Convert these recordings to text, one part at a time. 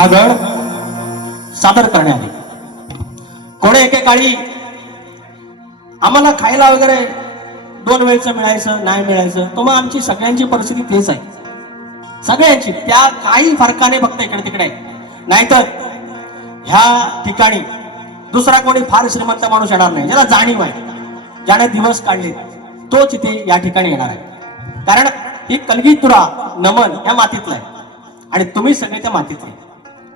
हा गड सादर करण्यात आले. कोणे एकेकाळी आम्हाला खायला वगैरे दोन वेळचं मिळायचं नाही मिळायचं तो मग आमची सगळ्यांची परिस्थिती तेच आहे. सगळ्यांची त्या काही फरकाने फक्त इकडे तिकडे. नाहीतर ह्या ठिकाणी दुसरा कोणी फार श्रीमंत माणूस येणार नाही ज्याला जाणीव आहे. ज्याने दिवस काढले तोच इथे या ठिकाणी येणार आहे. कारण ही कलगीतुरा नमन या मातीतला आहे. आणि तुम्ही सगळे त्या मातीतले.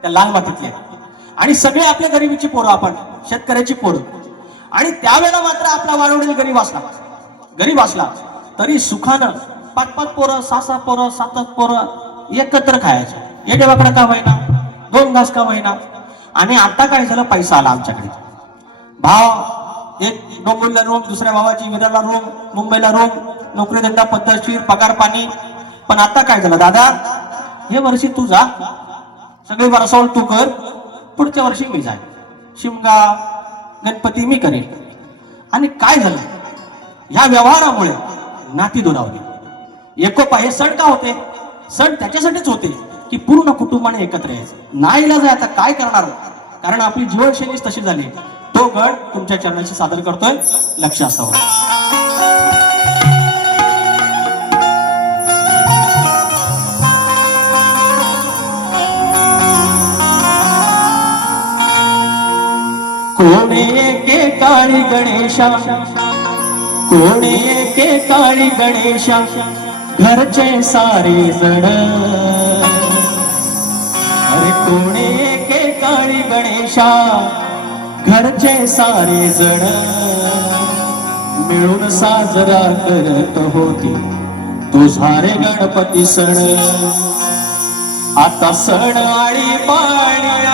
त्या लाल मातीतले आहे. आणि सगळे आपल्या गरिबीची पोरं आपण शेतकऱ्याची पोरं. आणि त्यावेळेला मात्र आपला वाढवडील गरीब असला. गरीब असला तरी सुखानं पाच पाच पोरं सहा सहा पोरं सात सात पोरं एकत्र खायचं. एक वाकडा का होईना? दोन घास का होईना? आणि आता काय झालं? पैसा आला आमच्याकडे. भाव एक डोंबिवलीला रोम दुसऱ्या भावाची विराला रोम मुंबईला रोम नोकरी धंदा पद्धतशीर पगार पाणी. पण आता काय झालं? दादा हे वर्षी तू जा. सगळे वरसावळ तू कर. पुढच्या वर्षी मी जाय शिमगा गणपती मी करेन. आणि काय झालं? ह्या व्यवहारामुळे नाती दुरावली. एकोपा हे सण का होते? सण त्याच्यासाठीच होते की पूर्ण कुटुंबाने एकत्र यायचं. नाही इलाज आता काय करणार? कारण आपली जीवनशैलीच तशी झाली. तो गड तुमच्या चरणाशी सादर करतोय लक्ष असावं काळी गणेशा. कोणी एके काळी गणेशा. घरचे सारे जण. अरे कोणी एके काळी गणेशा. घरचे सारे जण. मिळून साजरा करत होती तुझा रे गणपती सण. आता सण आणि पाणी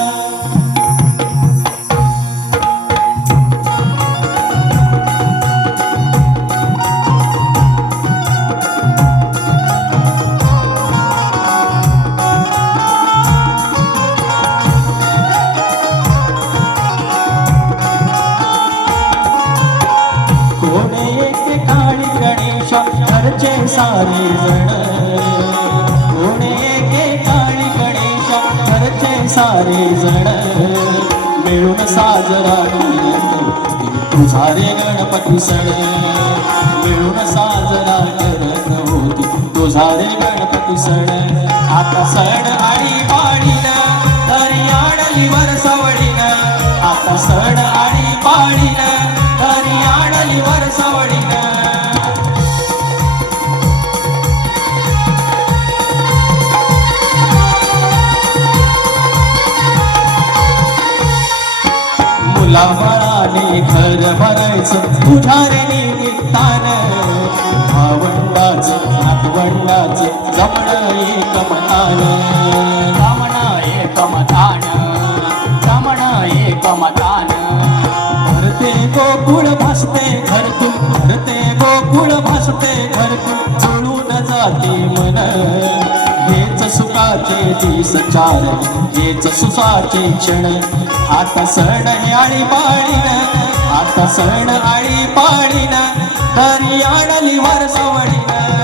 सारी जण कोणे एक काळी गणेश घरचे सारे जण मिळून साजरा करत तुझा रे गणपती सण. मिळून साजरा करत होती तुझा रे गणपती सण. आता सण आणि पाणीन तरी आणली वरसवडीन आता सण आणि पाणीन मुलाबाळाने घर भरायचं. तुझ्या निघतान. निमित्तान भावंडाच नातवंडाच जमण एक मतान रमण एक मतान रमण एक मतान भरते गोकुळ भासते घरतून भरते गोकुळ भासते घरतून जुळून जाते मन. सुखाचे दिस चार हेच सुखाचे क्षण. आता सण आणि पाळीन आता सण आणि पाळीन. तरी आणली वरसवडीन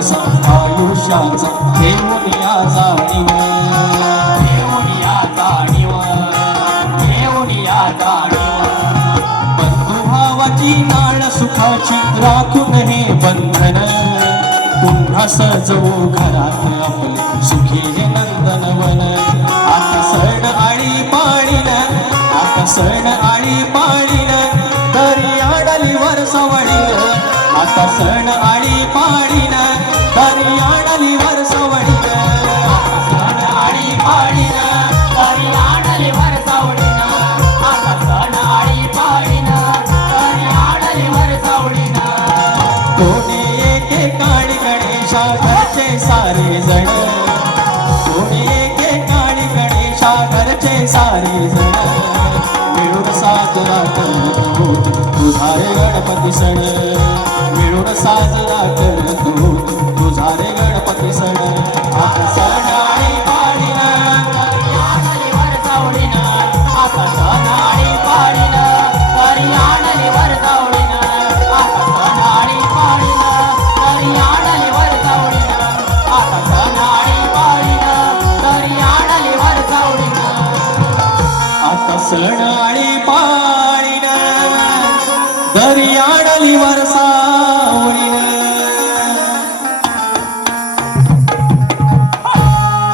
नाही आयुष्याचा घेऊन या जाणीव. घेऊन या जाणीव. घेऊन या जाणीव. बंधू नाळ सुखाची राखून हे बंधन. पुन्हा सजवू घरात आपले सुखी हे नंदनवन आता सण आणि पाळीन आता सण आणि पाळीन तरी आडलीवर सवडीन. आता सण आणि पाळीन कोणी एके काळी गणेशा सारे जण. कोणी एके काळी गणेशा सारे जण. साजरा करतो तुझा रे गणपती सण. मिळून साजरा करतो तुझा रे आता